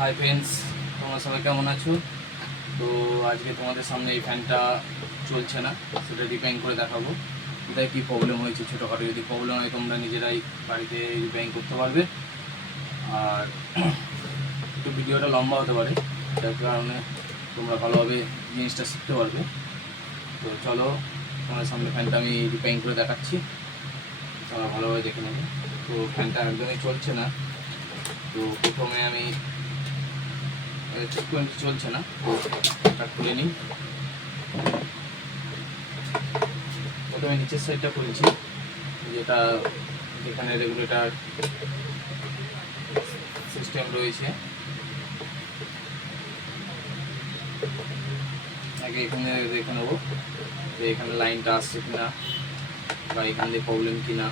Hi friends, তোমরা সবাই কেমন আছো? তো আজকে তোমাদের সামনে এই ফ্যানটা চলছে না, সেটা রিপেয়ারিং করে দেখাবো। এটায় কী প্রবলেম হয়েছে, ছোটোখাটো যদি প্রবলেম হয় তোমরা নিজেরাই বাড়িতে রিপেয়ারিং করতে পারবে। আর একটু ভিডিওটা লম্বা হতে পারে, যার কারণে তোমরা ভালোভাবে জিনিসটা শিখতে পারবে। তো চলো, তোমাদের সামনে ফ্যানটা আমি রিপেয়ারিং করে দেখাচ্ছি, তোমরা ভালোভাবে দেখে নেবে। তো ফ্যানটা একদমই চলছে না। তো প্রথমে আমি চেক করে চলছে না, তো এটা খুলে নিই। প্রথমে নিচের সাইডটা খুলেছি, যেটা যেখানে রেগুলেটর সিস্টেম রয়েছে। আগে এখানে দেখে নেবো যে এখানে লাইনটা আসছে কিনা বা এখান দিয়ে প্রবলেম কিনা।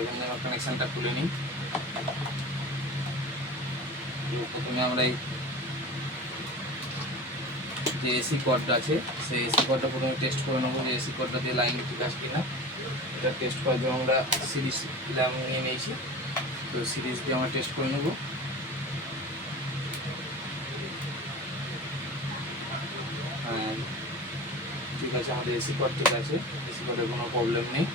এখানে কানেকশানটা খুলে নিই। প্রথমে আমরা এই যে এসি কর্ডটা আছে, সেই এসি কর্ডটা প্রথমে টেস্ট করে নেবো যে এসি কর্ডটা দিয়ে লাইন ঠিক আছে কিনা। এটা টেস্ট করার জন্য আমরা সিরিজ ল্যাম্প নিয়ে নিয়েছি, তো সিরিজ দিয়ে আমরা টেস্ট করে নেবো। ঠিক আছে, আমাদের এসি কর্ড ঠিক আছে, এসি কর্ডের কোনো প্রবলেম নেই।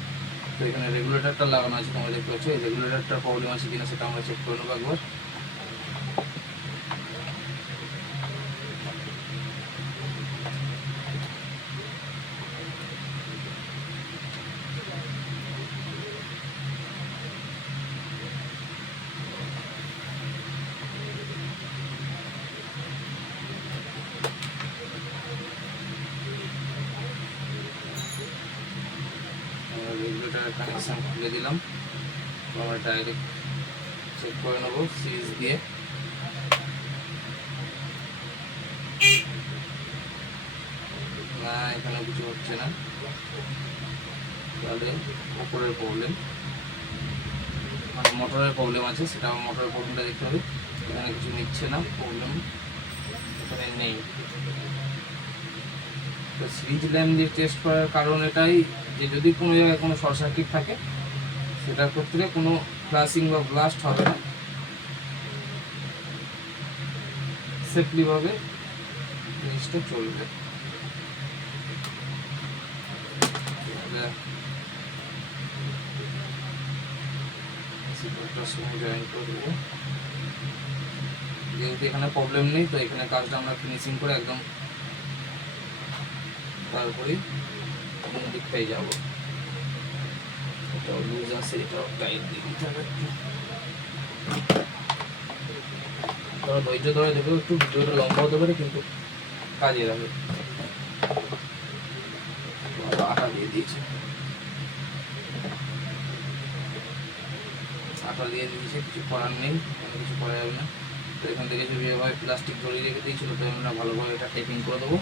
তো এখানে রেগুলেটরটা লাগানো আছে, তোমরা দেখতে পাচ্ছ। এই রেগুলেটরটার প্রবলেম আছে কিনা সেটা আমরা চেক করে নেবো একবার। রেগুলেটরের কানেকশান খুলে দিলাম, তো আমরা ডাইরেক্ট চেক করে নেবো সিরিজ দিয়ে। না, এখানে কিছু হচ্ছে না, তাহলে উপরের প্রবলেম, মানে মোটরের প্রবলেম আছে। সেটা মোটরের প্রবলেমটা দেখতে হবে। এখানে কিছু নিচ্ছে না, প্রবলেম এখানে নেই। তো সিরিজ ল্যাম্প দিয়ে টেস্ট করার কারণ এটাই যে যদি কোনো জায়গায় কোনো শর্ট সার্কিট থাকে, সেটার ক্ষেত্রে কোনো ফ্লাশিং বা ব্লাস্ট হবে না, সেফলিভাবে জিনিসটা চলবে। জয়েন করে দেবো, যেহেতু এখানে প্রবলেম নেই, তো এখানে কাজটা আমরা ফিনিশিং করে একদম তারপরেই দিক পেয়ে যাবো। এটাও লুজ আছে, এটাও টাইট দিয়ে দিতে হবে একটু। ধৈর্য ধরে দেবে, একটু ভিডিওটা লম্বা হতে পারে কিন্তু কাজে লাগবে। আটা দিয়ে দিয়েছে, কিছু করার নেই, কিছু করা যাবে না। তো এখান থেকে যদি এভাবে প্লাস্টিক জড়িয়ে রেখে দিয়েছিল, তো আমরা ভালোভাবে এটা টাইপিং করে দেবো।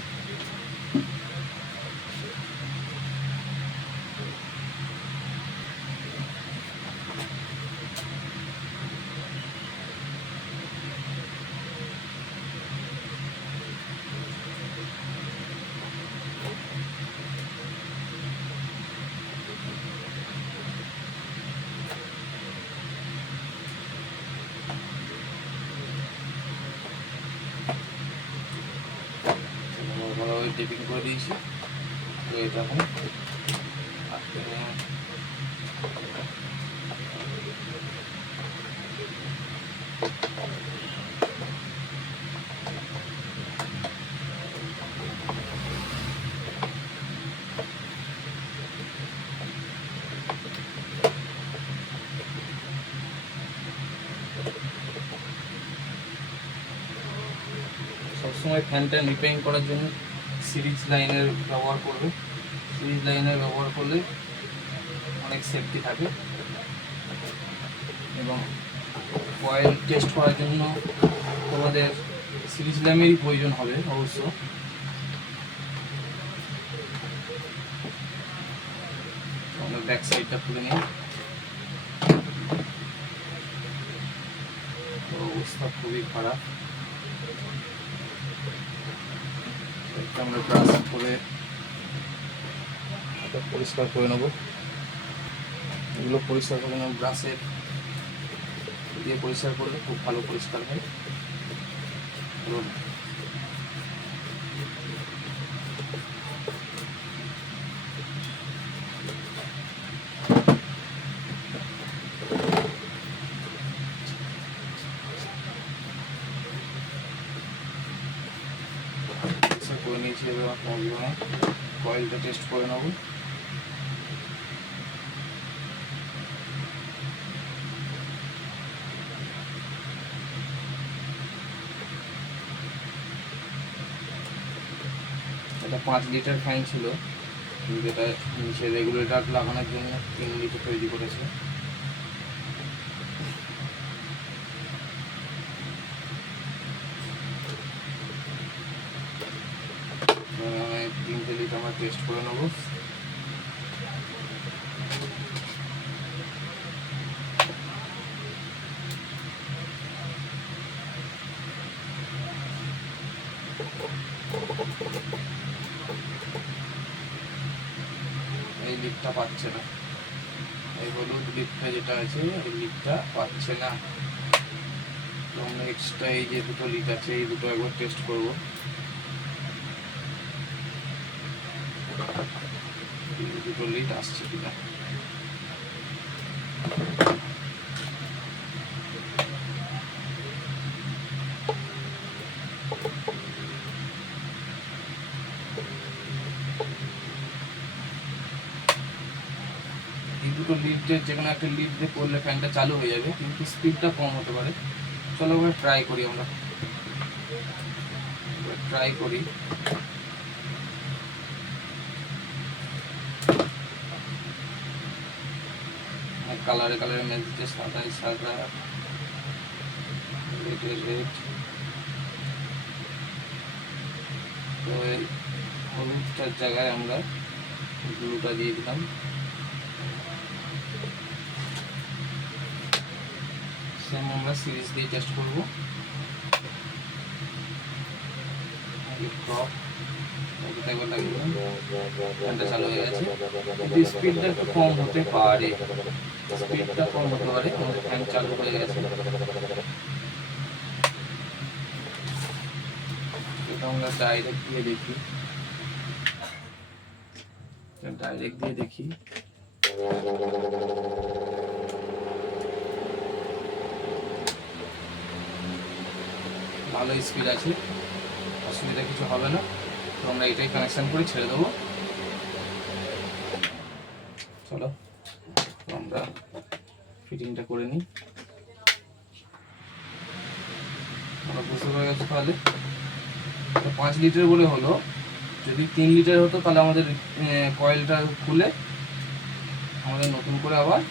ভালোভাবে টেপিং করে দিয়েছি। তো এটা এখন সময় ফ্যানটা রিপেয়ারিং করার জন্য সিরিজ লাইনের ব্যবহার করবে। সিরিজ লাইনের ব্যবহার করলে অনেক সেফটি থাকে। এবং কয়েল টেস্ট করার জন্য তোমাদের সিরিজ ল্যাম্পেরই প্রয়োজন হবে অবশ্য। আমরা ব্যাক সাইডটা খুলে নিই। অবস্থা খুবই খারাপ। আমরা ব্রাশ করে পরিষ্কার করে নেবো। এগুলো পরিষ্কার করে নেব ব্রাশের দিয়ে পরিষ্কার করলে খুব ভালো পরিষ্কার হয়। করে নিয়েছি, এবার কয়েলটা টেস্ট করে নেবো। এটা 5 লিটার ফ্যান ছিল, যেটা নিচে রেগুলেটর লাগানোর জন্য 3 লিটার তৈরি করেছে। আমি 3 লিটার আমরা টেস্ট করে নেবো। এই লিকটা পাচ্ছে না, এই হলুদ লিকটা যেটা আছে এই লিকটা পাচ্ছে না। তো আমরা এক্সট্রা এই যে দুটো লিক আছে এই দুটো একবার টেস্ট করবো, দুটো লিক আসছে কিনা। দুটো লিড দিয়ে যে কোনো একটা লিড দিয়ে করলে ফ্যানটা চালু হয়ে যাবে, কিন্তু স্পিডটা কম হতে পারে। চলো আমরা ট্রাই করি, আমরা ট্রাই করি। কালারে কালারে মেলছে, সাদায় সাদা, রেডে রেড। তো এই হলুদটার জায়গায় আমরা ব্লুটা দিয়ে দিলাম। সেম আমরা সিরিজ দিয়ে টেস্ট করবো। ফ্যানটা চালু হয়ে গেছে, কিন্তু স্পিডটা একটু কম হতে পারে, স্পিডটা কম হতে পারে। আমাদের ফ্যান চালু হয়ে গেছে। এটা আমরা ডাইরেক্ট দিয়ে দেখি, ডাইরেক্ট দিয়ে দেখি। ভালো স্পিড আছে, অসুবিধা কিছু হবে না। তো আমরা এটাই কানেকশন করে ছেড়ে দেবো। চলো আমরা ফিটিংটা করে নিই। আমরা বুঝতে পেরে গেছি তাহলে 5 লিটার বলে হলো। যদি 3 লিটার হতো তাহলে আমাদের কয়েলটা খুলে আমাদের নতুন করে আবার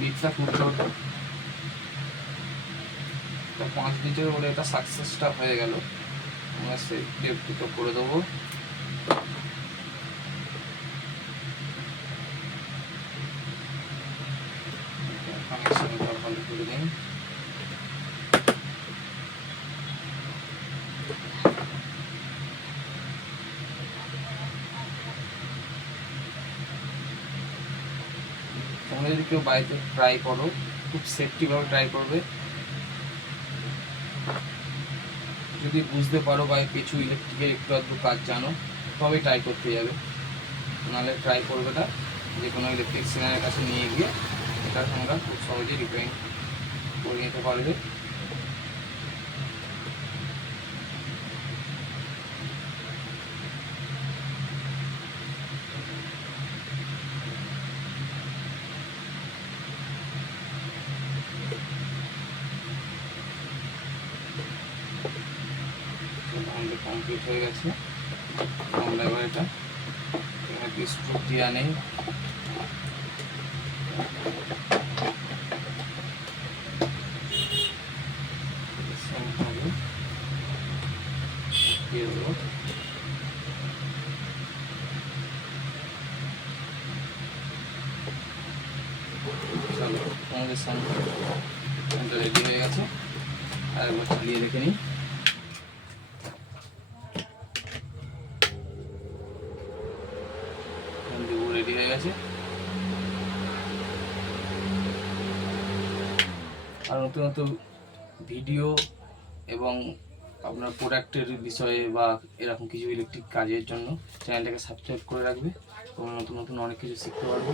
লিডটা খুলতে হতো। 5 লিটার বলে এটা সাকসেসটা হয়ে গেল। আমরা সেফটি করে দেবো। কানেকশন ভালো করে দিন। তোমরা যদি কেউ বাড়িতে ট্রাই করো, খুব সেফটিভাবে ট্রাই করবে। যদি বুঝতে পারো বা কিছু ইলেকট্রিকের একটু আধটু কাজ জানো, তবেই ট্রাই করতে যাবে, নাহলে ট্রাই করবে না। যে কোনো ইলেকট্রিশিয়ানের কাছে নিয়ে গিয়ে এটা তোমরা খুব সহজে রিপেয়ারিং করে নিতে পারবে। কমপ্লিট হয়ে গেছে। আমরা এবার এটা এখানে স্ক্রু দিয়ে আনি। চলো আমাদের সাউন্ড রেডি হয়ে গেছে, আর একবার চালিয়ে দেখে নিই। রেডি হয়ে গেছে। আর নতুন নতুন ভিডিও এবং আপনার প্রোডাক্টের বিষয়ে বা এরকম কিছু ইলেকট্রিক কাজের জন্য চ্যানেলটাকে সাবস্ক্রাইব করে রাখবে। তোমরা নতুন নতুন অনেক কিছু শিখতে পারবে।